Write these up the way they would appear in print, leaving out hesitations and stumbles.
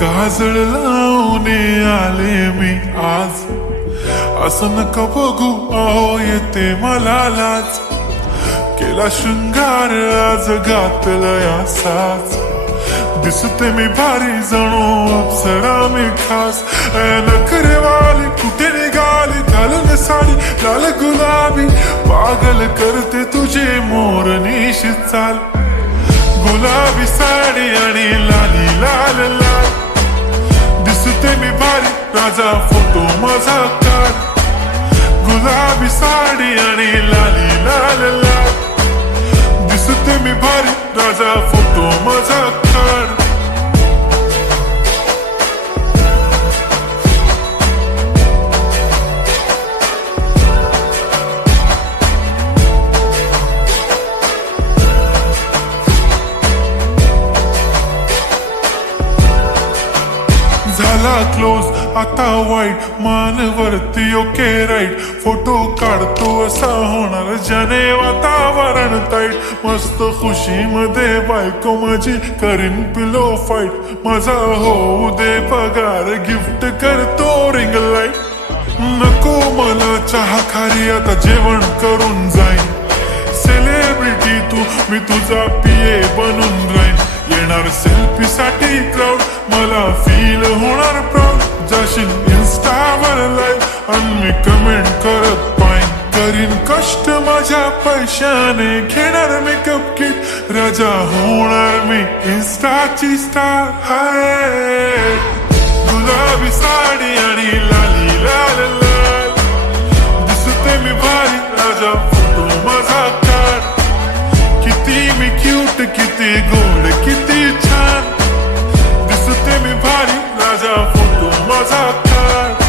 काजळ लावून आले मी आज, असं नका बघू अहो येते मला लाज. केला शृंगार आज घातला साज, दिसते मी भारी जणू अप्सरा मी खास. नखरेवाली कुठे निघाली घालून साडी लाल गुलाबी, पागल करते तुझे मोरनीश चाल. गुलाबी साडी आणि लाली लाल लाल, दिसते मी भारी राजा फोटो माझा काढ. गुलाबी साडी आणि लाली लाल लाल, दिसते मी भारी राजा फोटो माझा काढ. झाला क्लोज आता वाईट, मान वरती ओके राईट. फोटो काढतो असा होणार ज्याने वातावरण ताईट. मस्त खुशी मध्ये बायको माझी करीन पिलो फाईट. माझा होऊ दे पगार गिफ्ट करतो रिंग लाईट. नको मला चहा खारी आता जेवण करून जाईन. सेलिब्रिटी तू मी तुझा पिये बनून राहीन. येणार सेल्फी साठी क्राऊड मला फील होणार प्राऊड. जाशील इन्स्टावर लाईव्ह आणि मी कमेंट करत पाईन. करीन कष्ट माझ्या पैशाने घेणार मेकअप किट. राजा होणार मी इन्स्टाची स्टार. हाय गुलाबी साडी आणि लाली लाल लाल, दिसते मी भारी राजा फोटो माझा काढ. किती मी क्यूट किती गोड किती छान, दिसते मी भारी राजा फोटो माझा काढ.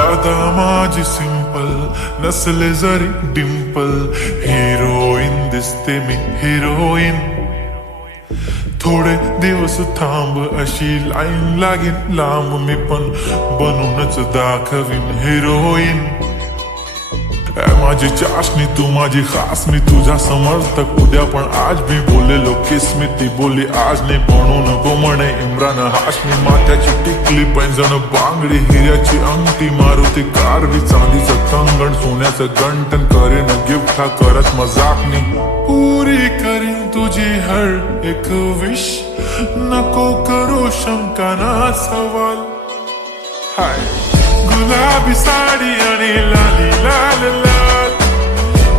आता माझी सिंपल नसले जरी डिंपल, हिरोईन दिसते मी हिरोईन. थोडे दिवस थांब अशी लाईन लागेल लांब, मी पण बनूनच दाखवीन हिरोईन. माझी चाशनी तू माझी खास, मी तुझा समर्थक उद्या पण आज मी बोलेलो किस मी. ती बोली आज नाही बनू नको म्हणे इम्रान हाशमी. माथ्याची टिकली पैंजण बांगडी हिऱ्याची अंगठी, मारुती कारवी चांदीचं कंगण सोन्याचं गंटन. करेन गिफ्ट हा करत मजाकनी, पुरी करीन तुझी हर एक विश. नको करू शंका ना सवाल. हाय गुलाबी साडी आणि लाली लाल लाल,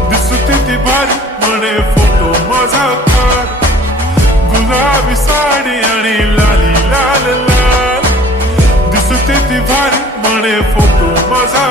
दिसते ती भारी म्हणे फोटो माझा काढ. गुलाबी साडी आणि लाली लाल लाल, दिसते ती भारी म्हणे फोटो माझा.